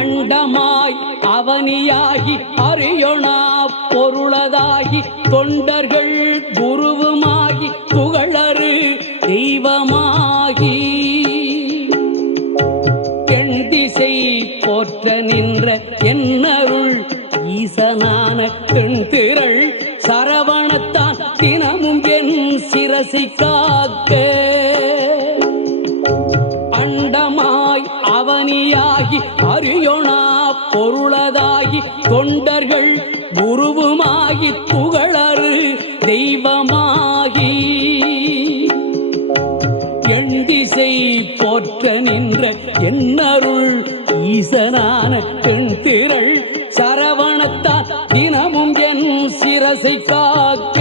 அண்டமாய் அவனியாகி அறியொணா பொருளதாகி தொண்டர்கள் குருவுமாகி புகழறு தெய்வமாகி எண்திசை போற்ற நின்ற என்னருள் ஈசனான தென்திரள் சரவணத்தான் தினமும் என் சிரசை காக்க அண்டமாய் அவனியாகி அறியொணா பொருளதாகி தொண்டர்கள் குருவுமாகி புகழறு தெய்வமாகி எண்திசை போற்ற நின்ற என்னருள் ஈசனான தென்திரள் சரவணத்தான் தினமும் என் சிரசை காக்க